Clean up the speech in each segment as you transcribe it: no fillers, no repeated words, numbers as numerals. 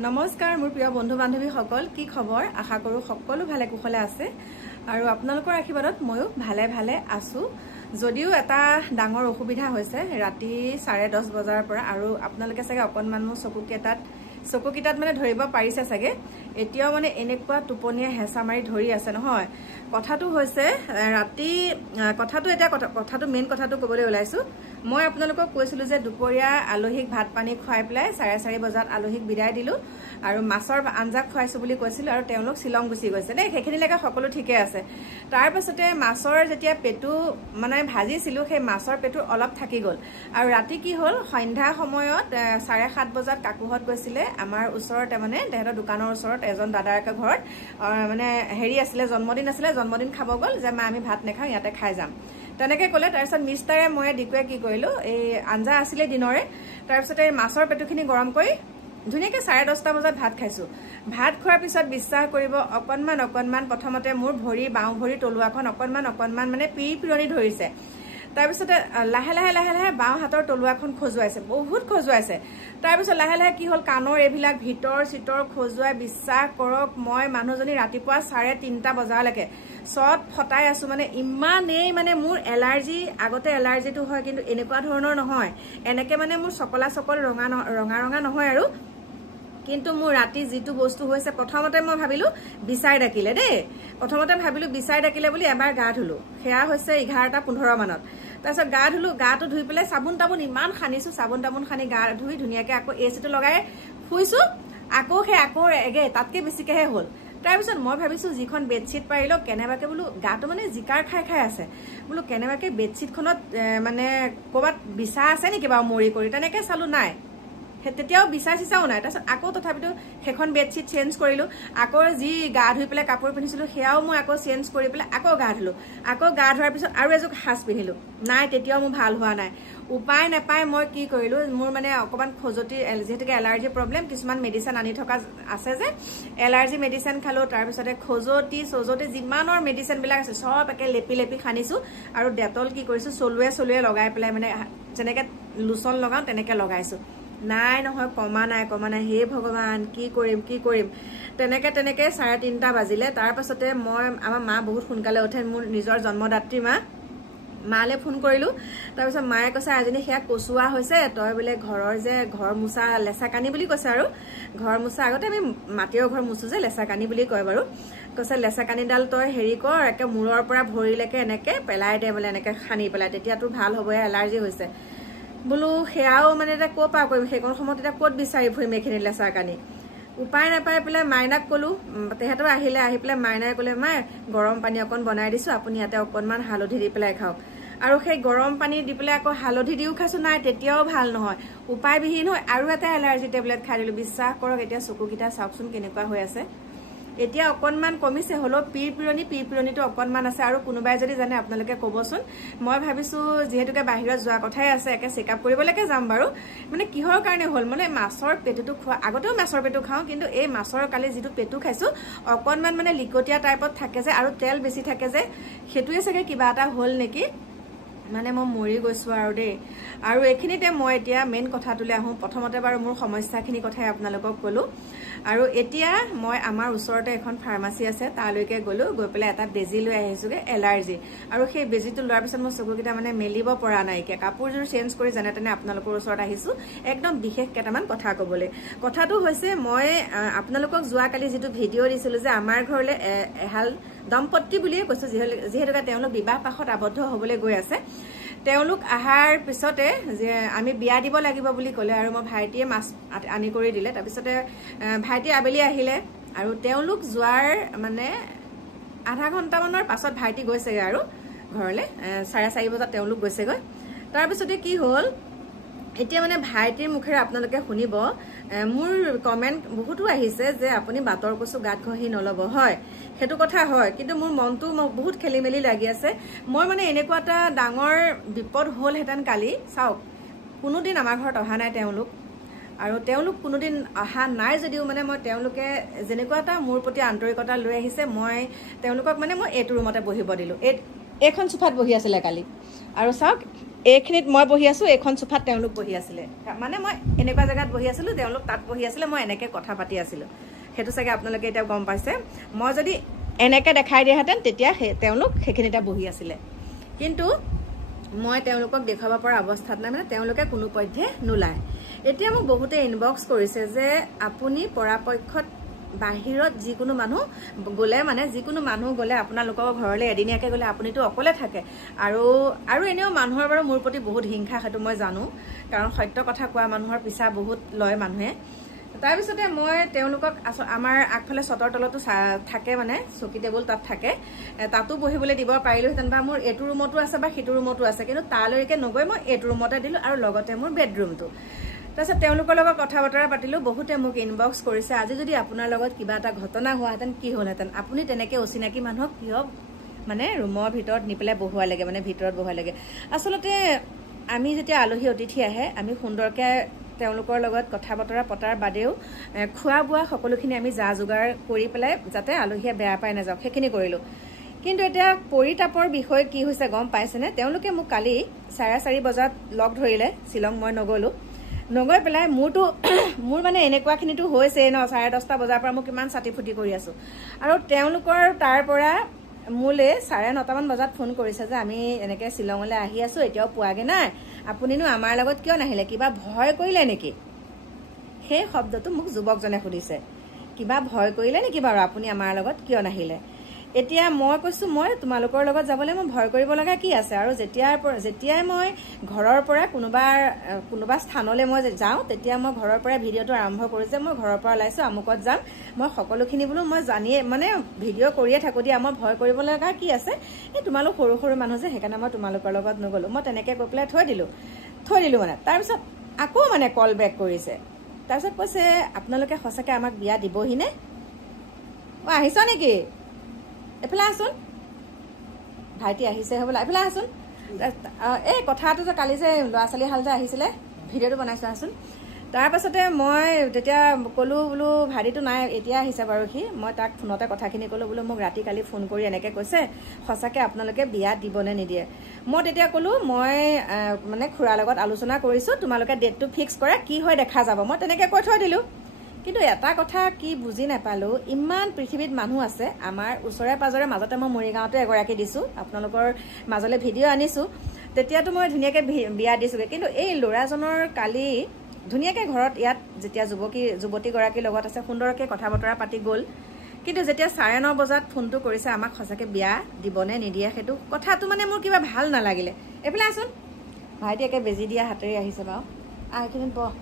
নমস্কাৰ মোৰ প্ৰিয় বন্ধু বান্ধৱীসকল কি খবৰ আশা কৰো সকলো ভালে কুশলে আছে আৰু আপোনালোকৰ আশীৰ্বাদত ময়ো ভালে ভালে আছো যদিও এটা ডাঙৰ অসুবিধা হৈছে ৰাতি 10:30 বজাৰ পৰা আৰু আপোনালোকে চাগে অকনমান মোৰ চকুকিটাত মানে ধৰিব পাৰিছে চাগে এতিয়াও মানে এনেকুৱা টোপনিয়ে হেঁচা মাৰি ধৰি আছে নহয় কথাটো হৈছে ৰাতি কথাটো মেইন কথাটো ক'বলৈ ওলাইছো মই আপোনালোকক কৈছিলো যে দুপৰীয়া আলহীক ভাত পানী খুৱাই পেলাই 4:30 বজাত আলহীক বিদায় দিলো আৰু মাছৰ আঞ্জা খুৱাইছো বুলি কৈছিল আৰু তেওঁলোক শিলং গুচি গৈছে দেই সেইখিনিলৈকে সকলো ঠিকে আছে তাৰ পাছতে মাছৰ যেতিয়া পেটু মানে ভাজিছিলো সেই মাছৰ পেটু অলপ থাকি গ'ল আৰু ৰাতি কি হ'ল সন্ধ্যা সময়ত 7:30 বজাত কাকুহত গৈছিলে আমাৰ ওচৰতে মানে তেহেতৰ দোকানৰ ওচৰত এজন দাদাৰকে ঘৰত মানে হেৰি আছিলে জন্মদিন খাব গ'ল যে মা আমি ভাত নেখাও ইয়াতে খাই যাম তেনেকে ক'লে তাৰপিছত মিষ্টাৰে মই দিকুৱে কি কৰিলো এই আঞ্জা আছিলে দিনৰে তাৰপিছত এই মাছৰ পেটুখিনি গৰম কৰি ধুনীয়াকে 10:30 বজাত ভাত খাইছো ভাত খোৱাৰ পিছত বিশ্বাস কৰিব অকনমান প্ৰথমতে মোৰ ভৰি বাওঁ ভৰি তলুৱাখন অকনমান মানে পিৰনি ধৰিছে তাৰপিছতে লাহে লাহে বাওঁ হাতৰ তলুৱাখন খজুৱাইছে বহুত খজুৱাইছে তাৰপিছত লাহে লাহে কি হ'ল কাণৰ এইবিলাক ভিতৰ চিতৰ খজুৱাই বিশ্বাস কৰক মই মানুহজনী ৰাতিপুৱা 3:30 বজালৈকে চট ফটাই আছো মানে ইমানেই মানে মোৰ এলাৰ্জি আগতে এলাৰ্জিটো হয় কিন্তু এনেকুৱা ধৰণৰ নহয় এনেকে মানে মোৰ চকলা ৰঙা নহয় আৰু কিন্তু মোৰ ৰাতি যেটো বস্তু হৈছে প্ৰথমতে মই ভাবিলো বিচাই ডাকিলে দেই বুলি এবাৰ গা ধুলো হেয়া হৈছে 11:15 মানত তাৰপিছত গা ধুলো গাটো ধুই পেলাই চাবোন ইমান খানিছো চাবোন খানি গা ধুই ধুনীয়াকে আকৌ এচিটো লগাই শুইছো আকৌ এগে তাতকে বেছিকেহে হ'ল তাৰপিছত মই ভাবিছো যিখন বেডশিট পাৰিলো কেনেবাকে বোলো গাটো মানে জিকাৰ খাই আছে বোলো কেনেবাকে বেডশিটখনত মানে ক'বাত বিছা আছে নেকি বা মৰি কৰি তেনেকে চালো নাই তেতিয়াও বিচাও নাই তাৰপিছত আকৌ তথাপিতো সেইখন বেডশিট চেঞ্জ কৰিলো আকৌ যি গা ধুই পেলাই কাপোৰ পিন্ধিছিলো সেয়াও মই আকৌ চেঞ্জ কৰি পেলাই আকৌ গা ধুলো আকৌ গা ধোৱাৰ পিছত আৰু এযোৰ সাজ পিন্ধিলো নাই তেতিয়াও মোৰ ভাল হোৱা নাই উপায় নাপায় মই কি কৰিলো মোৰ মানে অকমান খজতি যেহেতুকে এলাৰ্জি প্ৰব্লেম কিছুমান মেডিচিন আনি থকা আছে যে এলাৰ্জি মেডিচিন খালো তাৰপিছতে খজতি যিমানৰ মেডিচিন বিলাক আছে সব একে লেপি খানিছো আৰু ডেটল কি কৰিছো চলুৱে লগাই পেলাই মানে যেনেকে লোচন লগাও তেনেকে লগাইছো নাই নহয় কমা নাই হে ভগৱান কি কৰিম তেনেকে 3:30 বাজিলে তাৰ পাছতে মই আমাৰ মা বহুত সোনকালে উঠে মোৰ নিজৰ জন্মদাত্ৰী মালে ফোন কৰিলো তাৰপিছত মায়ে কৈছে আজিনি হেয়া কচুৱা হৈছে তই বোলে ঘৰ মুছা লেচা কানি বুলি কৈছে আৰু ঘৰ মুছা আগতে আমি মাটিৰ ঘৰ মুছো যে লেচা কানি বুলি কয় বাৰু কৈছে লেচা কানিডাল তই হেৰি কৰ একে মূৰৰ পৰা ভৰিলৈকে এনেকে পেলাই দে বোলে এনেকে খানি পেলাই তেতিয়া তোৰ ভাল হ'ব এলাৰ্জি হৈছে বোলো হেয়াও মানে এটা ক'ৰ পৰা কৰিম সেইকণ সময়ত এতিয়া ক'ত বিচাৰি ফুৰিম এইখিনি লেচা কানি উপায় নাপাই পেলাই মাইনাক ক'লো তেহেঁতৰ আহি পেলাই মাইনাই ক'লে মাই গৰম পানী অকণ বনাই দিছো আপুনি ইয়াতে অকণমান হালধি দি পেলাই খাওক আৰু সেই গৰম পানী দি পেলাই আকৌ হালধি দিও খাইছো নাই তেতিয়াও ভাল নহয় উপায়বিহীন হৈ আৰু এটা এলাৰ্জি টেবলেট খাই দিলো বিশ্বাস কৰক এতিয়া চকুকিটা চাওকচোন কেনেকুৱা হৈ আছে এতিয়া অকনমান কমিছে হলো পিৰপিৰনিটো অকনমান আছে আৰু কোনোবাই যদি জানে আপোনালোকে ক'বচোন মই ভাবিছো যেহেতুকে বাহিৰত যোৱা কথাই আছে একে চেকআপ কৰিবলৈকে যাম বাৰু মানে কিহৰ কাৰণে হ'ল মানে মাছৰ পেটুটো খোৱা আগতেও মাছৰ পেটু খাওঁ কিন্তু এই মাছৰ কালি যিটো পেটু খাইছো অকনমান মানে লিকটীয়া টাইপত থাকে যে আৰু তেল বেছি থাকে যে সেইটোৱে চাগে কিবা এটা হ'ল নেকি মানে মই মৰি গৈছো আৰু দেই আৰু এইখিনিতে মই এতিয়া মেইন কথাটোলৈ আহোঁ প্ৰথমতে বাৰু মোৰ সমস্যাখিনি কথাই আপোনালোকক ক'লো আৰু এতিয়া মই আমাৰ ওচৰতে এখন ফাৰ্মাচী আছে তালৈকে গ'লো গৈ পেলাই এটা বেজি লৈ আহিছোগে এলাৰ্জি আৰু সেই বেজিটো লোৱাৰ পিছত মই চকুকেইটা মানে মেলিব পৰা নাইকিয়া কাপোৰযোৰ চেঞ্জ কৰি যেনে তেনে আপোনালোকৰ ওচৰত আহিছো একদম বিশেষ কেইটামান কথা ক'বলৈ কথাটো হৈছে মই আপোনালোকক যোৱাকালি যিটো ভিডিঅ' দিছিলো যে আমাৰ ঘৰলৈ এহাল দম্পত্তি বুলিয়ে কৈছো যিহেতুকে তেওঁলোক বিবাহ পাশত আবদ্ধ হ'বলৈ গৈ আছে তেওঁলোক আহাৰ পিছতে যে আমি বিয়া দিব লাগিব বুলি ক'লে আৰু মই ভাইটিয়ে মাছ আনি কৰি দিলে তাৰপিছতে ভাইটি আবেলি আহিলে আৰু তেওঁলোক যোৱাৰ মানে আধা ঘণ্টামানৰ পাছত ভাইটি গৈছেগৈ আৰু ঘৰলৈ 4:30 বজাত তেওঁলোক গৈছেগৈ তাৰপিছতে কি হ'ল এতিয়া মানে ভাইটিৰ মুখেৰে আপোনালোকে শুনিব মোৰ কমেণ্ট বহুতো আহিছে যে আপুনি বাটৰ কচু গাত ঘঁহি নল'ব হয় সেইটো কথা হয় কিন্তু মোৰ মনটো বহুত খেলিমেলি লাগি আছে মই মানে এনেকুৱা এটা ডাঙৰ বিপদ হ'ল হেতেন কালি চাওক কোনোদিন আমাৰ ঘৰত অহা নাই তেওঁলোক কোনোদিন অহা নাই যদিও মানে মই তেওঁলোকে যেনেকুৱা এটা মোৰ প্ৰতি আন্তৰিকতা লৈ আহিছে মই তেওঁলোকক মানে মই এইটো ৰুমতে বহিব দিলো এইখন সোফাত বহি আছিলে কালি আৰু চাওক এইখিনিত মই বহি আছোঁ, এইখন চোফাত তেওঁলোক বহি আছিলে, মানে মই এনেকুৱা জেগাত বহি আছিলোঁ, তেওঁলোক তাত বহি আছিলে, মই এনেকৈ কথা পাতি আছিলোঁ। সেইটো চাগে আপোনালোকে এতিয়া গম পাইছে। মই যদি এনেকৈ দেখাই দিয়াহেঁতেন তেতিয়া তেওঁলোক সেইখিনিতে বহি আছিলে, কিন্তু মই তেওঁলোকক দেখুৱাব পৰা অৱস্থাত নাই, মানে তেওঁলোকে কোনো পধ্যে নোলায়। এতিয়া মোক বহুতে ইনবক্স কৰিছে যে আপুনি পৰাপক্ষত বাহিৰত যিকোনো মানুহ গ'লে, মানে যিকোনো মানুহ গ'লে আপোনালোকৰ ঘৰলৈ এদিনীয়াকৈ গ'লে আপুনিতো অকলে থাকে, আৰু এনেও মানুহৰ বাৰু মোৰ প্ৰতি বহুত হিংসা, সেইটো মই জানো, কাৰণ সত্য কথা কোৱা মানুহৰ পিছা বহুত লয় মানুহে। তাৰপিছতে মই তেওঁলোকক আমাৰ আগফালে চটৰ তলতো থাকে, মানে চকী টেবুল তাত থাকে, তাতো বহিবলৈ দিব পাৰিলোহেঁতেন, বা মোৰ এইটো ৰুমতো আছে বা সিটো ৰুমতো আছে, কিন্তু তালৈকে নগৈ মই এইটো ৰুমতে দিলোঁ, আৰু লগতে মোৰ বেডৰুমটো। তাৰপিছত তেওঁলোকৰ লগত কথা বতৰা পাতিলোঁ। বহুতে মোক ইনবক্স কৰিছে, আজি যদি আপোনাৰ লগত কিবা এটা ঘটনা হোৱাহেঁতেন কি হ'লহেঁতেন, আপুনি তেনেকৈ অচিনাকি মানুহক কিয় মানে ৰুমৰ ভিতৰত নি পেলাই বহুৱাই লাগে, মানে ভিতৰত বহুৱাই লাগে। আচলতে আমি যেতিয়া আলহী অতিথি আহে, আমি সুন্দৰকৈ তেওঁলোকৰ লগত কথা বতৰা পতাৰ বাদেও খোৱা বোৱা সকলোখিনি আমি যা যোগাৰ কৰি পেলাই যাতে আলহীয়ে বেয়া পাই নাযাওক, সেইখিনি কৰিলোঁ। কিন্তু এতিয়া পৰিতাপৰ বিষয় কি হৈছে গম পাইছেনে? তেওঁলোকে মোক কালি 4:30 বজাত লগ ধৰিলে, শ্বিলং মই নগৈ পেলাই মোৰ মানে এনেকুৱাখিনিতো হৈছেই ন, 10:30 বজাৰ পৰা মই কিমান চাতি ফুটি কৰি আছোঁ, আৰু তেওঁলোকৰ তাৰ পৰা মোলৈ 9:30 বজাত ফোন কৰিছে যে আমি এনেকৈ শ্বিলঙলৈ আহি আছোঁ, এতিয়াও পোৱাগৈ নাই, আপুনিনো আমাৰ লগত কিয় নাহিলে, কিবা ভয় কৰিলে নেকি? সেই শব্দটো মোক যুৱকজনে সুধিছে, কিবা ভয় কৰিলে নেকি বাৰু আপুনি আমাৰ লগত কিয় নাহিলে? এতিয়া মই কৈছোঁ, মই তোমালোকৰ লগত যাবলৈ মই ভয় কৰিব লগা কি আছে? আৰু যেতিয়াই মই ঘৰৰ পৰা কোনোবা স্থানলৈ মই যাওঁ, তেতিয়া মই ঘৰৰ পৰাই ভিডিঅ'টো আৰম্ভ কৰোঁ যে মই ঘৰৰ পৰা ওলাইছোঁ, আমুকত যাম, মই সকলোখিনি বোলো মই জানিয়ে মানে ভিডিঅ' কৰিয়ে থাকোঁ দিয়া, মই ভয় কৰিব লগা কি আছে? এই তোমালোক সৰু সৰু মানুহ যে, সেইকাৰণে মই তোমালোকৰ লগত নগ'লোঁ। মই তেনেকৈ কৈ পেলাই থৈ দিলোঁ মানে। তাৰপিছত আকৌ মানে কল বেক কৰিছে, তাৰপিছত কৈছে আপোনালোকে সঁচাকৈ আমাক বিয়া দিবহিনে? অঁ, আহিছ নেকি? এইফালে আহচোন, ভাইটি আহিছে হ'বলা, এইফালে আহচোন। এই কথাটো যে কালি যে ল'ৰা ছোৱালীহাল যে আহিছিলে, ভিডিঅ'টো বনাইছোঁ আহচোন। তাৰপাছতে মই তেতিয়া ক'লোঁ বোলো ভাইটিটো নাই, এতিয়া আহিছে বাৰু সি। মই তাক ফোনতে কথাখিনি ক'লোঁ, বোলো মোক ৰাতি কালি ফোন কৰি এনেকৈ কৈছে সঁচাকৈ আপোনালোকে বিয়া দিবনে নিদিয়ে। মই তেতিয়া ক'লোঁ মই মানে খুৰাৰ লগত আলোচনা কৰিছোঁ, তোমালোকে ডেটটো ফিক্স কৰা, কি হয় দেখা যাব। মই তেনেকৈ কৈ থৈ দিলোঁ। কিন্তু এটা কথা কি বুজি নাপালোঁ, ইমান পৃথিৱীত মানুহ আছে, আমাৰ ওচৰে পাজৰে, মাজতে মই মৰিগাঁৱতো এগৰাকী দিছোঁ, আপোনালোকৰ মাজলৈ ভিডিঅ' আনিছোঁ, তেতিয়াতো মই ধুনীয়াকৈ বিয়া দিছোঁগৈ। কিন্তু এই ল'ৰাজনৰ কালি ধুনীয়াকৈ ঘৰত ইয়াত যেতিয়া যুৱতীগৰাকীৰ লগত আছে, সুন্দৰকৈ কথা বতৰা পাতি গ'ল, কিন্তু যেতিয়া 9:30 বজাত ফোনটো কৰিছে আমাক সঁচাকৈ বিয়া দিবনে নিদিয়ে, সেইটো কথাটো মানে মোৰ কিবা ভাল নালাগিলে। এইফালে আছোন, ভাইটি একে বেজি দিয়া হাতেৰে আহিছে বাৰু, এইখিনিত বহ।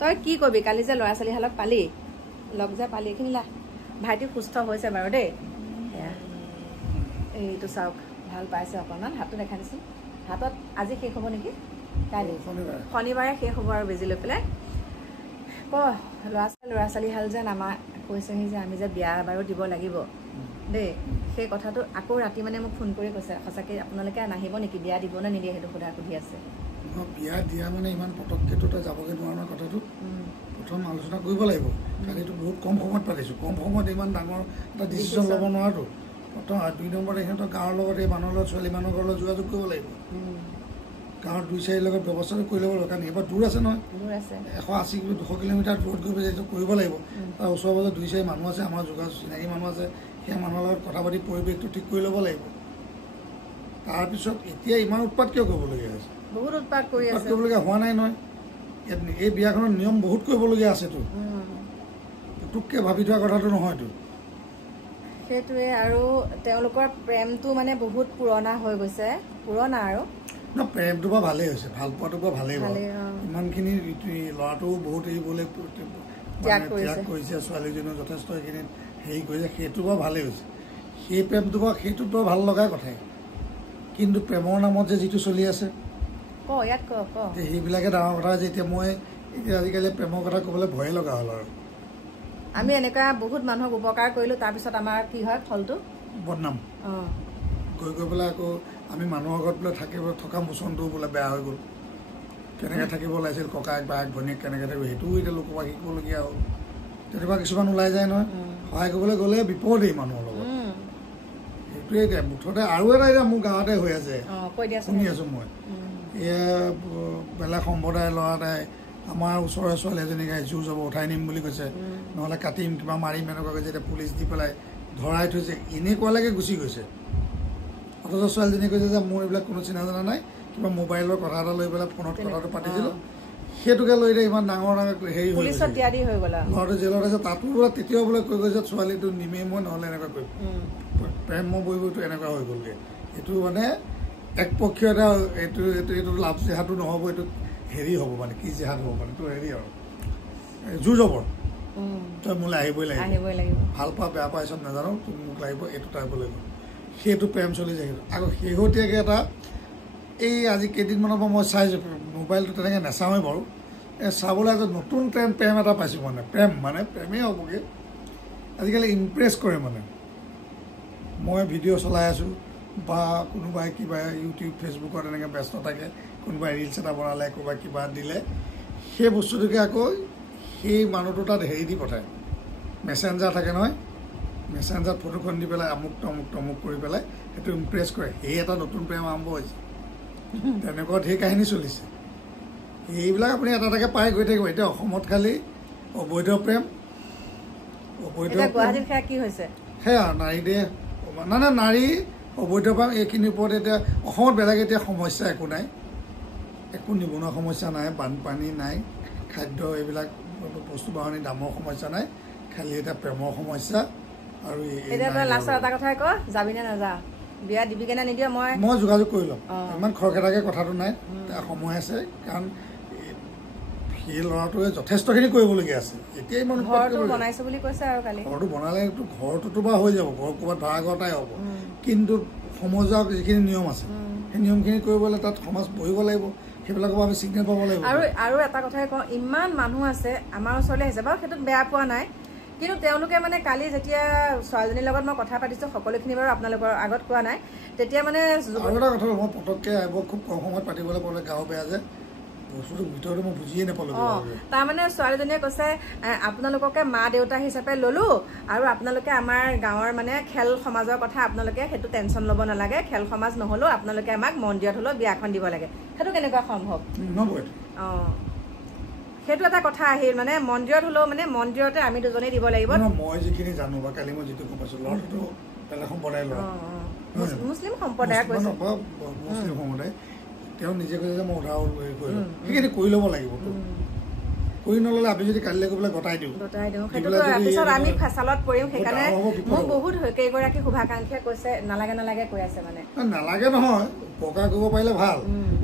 তই কি কবি, কালি যে ল'ৰা ছোৱালীহালক লগ যে পালি, এইখিনি লা। ভাইটি সুস্থ হৈছে বাৰু দেই, এয়া এইটো চাওক, ভাল পাইছে অকণমান। হাতটো দেখাই দিছোঁ, হাতত আজি শেষ হ'ব নেকি, কাইলৈ শনিবাৰে শেষ হ'ব আৰু বেজি লৈ পেলাই। ল'ৰা ছোৱালীহাল যে আমাৰ কৈছেহি যে আমি যে বিয়া বাৰু দিব লাগিব দেই, সেই কথাটো আকৌ ৰাতি মানে মোক ফোন কৰি কৈছে, সঁচাকৈ আপোনালোকে নাহিব নেকি, বিয়া দিব নে নিদিয়ে, সেইটো সুধি আছে। বিয়া দিয়া মানে ইমান পটককেতো তই যাবগৈ নোৱাৰা কথাটো প্ৰথম আলোচনা কৰিব লাগিব। কালিতো বহুত কম সময়ত পাতিছোঁ, কম সময়ত ইমান ডাঙৰ এটা ডিচিশ্যন ল'ব নোৱাৰাতো। প্ৰথম 2 নম্বৰতে সিহঁতৰ গাঁৱৰ লগত এই মানুহৰ লগত ছোৱালী মানুহৰ ঘৰৰ লগত যোগাযোগ কৰিব লাগিব, গাঁৱৰ 2-4 লগত ব্যৱস্থাটো কৰি ল'ব লাগিব, কাৰণ এইবাৰ দূৰ আছে নহয়, 180-200 কিলোমিটাৰ দূৰত গৈ পেলাই কৰিব লাগিব। তাৰ ওচৰ পাজৰত 2-4 মানুহ আছে, আমাৰ চিনাকি মানুহ আছে, সেই মানুহৰ লগত কথা পাতি পৰিৱেশটো ঠিক কৰি ল'ব লাগিব। তাৰপিছত এতিয়া ইমান উৎপাত কিয় কৰিবলগীয়া হৈছে? বহুত উৎপাত কৰিবলগীয়া হোৱা নাই নহয়, এই বিয়াখনৰ নিয়ম বহুত কৰিবলগীয়া আছেতো, পুতুককৈ ভাবি থোৱা কথাটো নহয়তো। সেইটোৱে, আৰু তেওঁলোকৰ প্ৰেমটো মানে বহুত পুৰণা হৈ গৈছে, পুৰণা আৰু ন, প্ৰেমটো বাৰু ভালেই হৈছে, ভাল পোৱাটো বাৰু ভালেই বাৰু, ইমানখিনি ল'ৰাটোও বহুত এৰিবলৈ ত্যাগ কৰিছে, ছোৱালীজনীও যথেষ্ট এইখিনি হেৰি কৰিছে, সেইটো বাৰু ভালেই হৈছে। সেই প্ৰেমটো বাৰু সেইটোত বাৰু ভাল লগাই কথাই, কিন্তু প্ৰেমৰ নামত যে যিটো চলি আছে সেইবিলাকে ডাঙৰ কথা হৈছে। এতিয়া আজিকালি প্ৰেমৰ কথা ক'বলৈ ভয়ে লগা হ'ল। আৰু আমি এনেকুৱা বহুত মানুহক উপকাৰ কৰিলোঁ, তাৰপিছত আমাৰ কি হয় ফলটো বদনাম গৈ পেলাই আকৌ আমি মানুহৰ ঘৰত বোলে থকা মোচনটো বোলে বেয়া হৈ গ'ল, কেনেকৈ থাকিব লাগিছিল ককায়েক বায়েক ভনীয়েক কেনেকৈ থাকিব, সেইটোও এতিয়া লোকৰ পৰা শিকিবলগীয়া হ'ল। তেনেকুৱা কিছুমান ওলাই যায় নহয়, সহায় কৰিবলৈ গ'লে বিপদেই মানুহৰ লগত। এইটোৱে এতিয়া মুঠতে আৰু এটা এতিয়া মোৰ গাঁৱতে হৈ আছে শুনি আছোঁ মই এয়া বেলেগ সম্প্ৰদায়ৰ ল'ৰা এটাই আমাৰ ওচৰৰ ছোৱালী এজনীক জোৰ যাব উঠাই নিম বুলি কৈছে নহ'লে কাটিম কিবা মাৰিম এনেকুৱা কৈছে এতিয়া পুলিচ দি পেলাই ধৰাই থৈছে এনেকুৱালৈকে গুচি গৈছে অথচ ছোৱালীজনীয়ে কৈছে যে মোৰ এইবিলাক কোনো চিনা জনা নাই কিবা মোবাইলৰ কথা এটা লৈ পেলাই ফোনত কথাটো পাতিছিলোঁ সেইটোকে লৈ এতিয়া ইমান ডাঙৰ হেৰি হৈ গৈছে ল'ৰাটো জেলত আছে তাতো বোলে তেতিয়াও বোলে কৈ গৈছে ছোৱালীটো নিমেই মই নহ'লে এনেকুৱা কৰিম প্ৰেম মই বহিবতো এনেকুৱা হৈ গ'লগৈ এইটো মানে একপক্ষীয় এটা এইটো লাভ জেহাদো নহ'ব এইটো হেৰি হ'ব মানে কি জেহাদ হ'ব মানে এইটো হেৰি আৰু জোৰ জবৰ তই মোলৈ আহিবই লাগিব ভাল পোৱা বেয়া পাই চব নাজানো তুমি মোক লাগিব এইটো টাইপ লাগিব সেইটো প্ৰেম চলি যায় আকৌ শেহতীয়াকৈ এটা এই আজি কেইদিনমানৰ পৰা মই চাইছোঁ মোবাইলটো তেনেকৈ নাচাওঁৱেই বাৰু এই চাবলৈ এটা নতুন প্ৰেম এটা পাইছোঁ মানে প্ৰেমেই হ'বগৈ আজিকালি ইমপ্ৰেছ কৰে মানে মই ভিডিঅ' চলাই আছোঁ বা কোনোবাই কিবা ইউটিউব ফেচবুকত এনেকৈ ব্যস্ত থাকে কোনোবাই ৰিলছ এটা বনালে কোনোবাই কিবা দিলে সেই বস্তুটোকে আকৌ সেই মানুহটো তাত হেৰি দি পঠায় মেছেঞ্জাৰ থাকে নহয় মেছেঞ্জাৰত ফটোখন দি পেলাই আমুক কৰি পেলাই সেইটো ইমপ্ৰেছ কৰে সেই এটা নতুন প্ৰেম আৰম্ভ হৈছে তেনেকুৱা ঢেৰ কাহিনী চলিছে এইবিলাক আপুনি এটা এটাকৈ পাই গৈ থাকিব এতিয়া অসমত খালি অবৈধ প্ৰেম সেয়া নাৰী দিয়ে নাৰী অবৈধ প্ৰেম এইখিনিৰ ওপৰত এতিয়া অসমত বেলেগ এতিয়া সমস্যা একো নাই একো নিবনুৱা সমস্যা নাই বানপানী নাই খাদ্য এইবিলাক বস্তু বাহনীৰ দামৰ সমস্যা নাই খালি এটা প্ৰেমৰ সমস্যা আৰু এটা কথাই ক যাবি নে নাযা বিয়া দিবি কেনে নিদিয়ে মই যোগাযোগ কৰি ল'ম ইমান খৰখেদাকৈ কথাটো নাই তাৰ সময় আছে কাৰণ সেই ল'ৰাটোৱে যথেষ্টখিনি কৰিবলগীয়া আছে এতিয়া ইমান ঘৰটো বনাইছে বুলি কৈছে আৰু কালি ঘৰটো বনালে ঘৰটোতো বা হৈ যাব ঘৰ ক'ৰবাত ভাড়াঘৰ এটাই হ'ব কিন্তু সমাজৰ যিখিনি নিয়ম আছে সেই নিয়মখিনি কৰিবলৈ তাত সমাজ বহিব লাগিব সেইবিলাকৰ পৰা আমি ছিগনেল পাব লাগিব আৰু এটা কথাই কওঁ ইমান মানুহ আছে আমাৰ ওচৰলৈ আহিছে বাৰু সেইটোত বেয়া পোৱা নাই কিন্তু তেওঁলোকে মানে কালি যেতিয়া ছোৱালীজনীৰ লগত মই কথা পাতিছোঁ সকলোখিনি বাৰু আপোনালোকৰ আগত কোৱা নাই তেতিয়া মানে আৰু এটা কথা মই পটককৈ আহিব খুব কম সময়ত পাতিবলৈ পালে গাঁও বেয়া যে বস্তুটো ভিতৰতে মই বুজিয়ে নাপালোঁ তাৰমানে ছোৱালীজনীয়ে কৈছে আপোনালোককে মা দেউতা হিচাপে ল'লোঁ আৰু আপোনালোকে আমাৰ গাঁৱৰ মানে খেল সমাজৰ কথা আপোনালোকে সেইটো টেনশ্যন ল'ব নালাগে খেল সমাজ নহ'লেও আপোনালোকে আমাক মন্দিৰত হ'লেও বিয়াখন দিব লাগে সেইটো কেনেকুৱা সম্ভৱ সেইটো এটা কথা আহিল মানে মন্দিৰত হ'লেও মানে মন্দিৰতে আমি দুজনেই দিব লাগিব মই যিখিনি জানো বা কালি মই যিটো গম পাইছোঁ ল'ৰাটোতো বেলেগ সম্প্ৰদায়ৰ ল'ৰা মুছলিম সম্প্ৰদায়ৰ মুছলিম সম্প্ৰদায় তেওঁ নিজে কৈছে যে মই উধাৰ হেৰি কৰিলোঁ সেইখিনি কৰি ল'ব লাগিব কৰি নল'লে আমি যদি কালিলৈ গৈ পেলাই গতাই দিওঁ পিছত আমি ফেচালত পৰিম সেইকাৰণে মোক বহুত কেইগৰাকী শুভাকাংক্ষীয়ে কৈছে নালাগে কৈ আছে মানে নালাগে নহয় উপকাৰ কৰিব পাৰিলে ভাল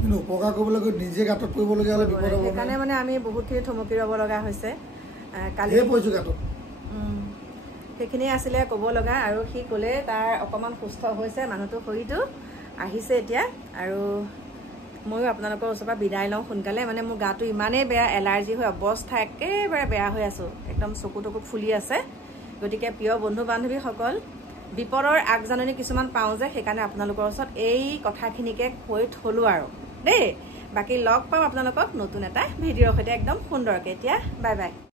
কিন্তু উপকাৰ কৰিবলৈ গৈ নিজে গাঁতত পৰিবলগীয়া হ'লে বিপদ হ'ব সেইকাৰণে মানে আমি বহুতখিনি থমকি ৰ'ব লগা হৈছে কালি পৰিছোঁ গাঁতত সেইখিনিয়ে আছিলে ক'ব লগা আৰু সি ক'লে তাৰ অকণমান সুস্থ হৈছে মানুহটো শৰীৰটো আহিছে এতিয়া আৰু ময়ো আপোনালোকৰ ওচৰৰ পৰা বিদায় লওঁ সোনকালে মানে মোৰ গাটো ইমানেই বেয়া এলাৰ্জি হৈ অৱস্থা একেবাৰে বেয়া হৈ আছোঁ একদম চকু টকু ফুলি আছে গতিকে প্ৰিয় বন্ধু বান্ধৱীসকল বিপদৰ আগজাননী কিছুমান পাওঁ যে সেইকাৰণে আপোনালোকৰ ওচৰত এই কথাখিনিকে কৈ থলোঁ আৰু দেই বাকী লগ পাম আপোনালোকক নতুন এটা ভিডিঅ'ৰ সৈতে একদম সুন্দৰকৈ এতিয়া বাই বাই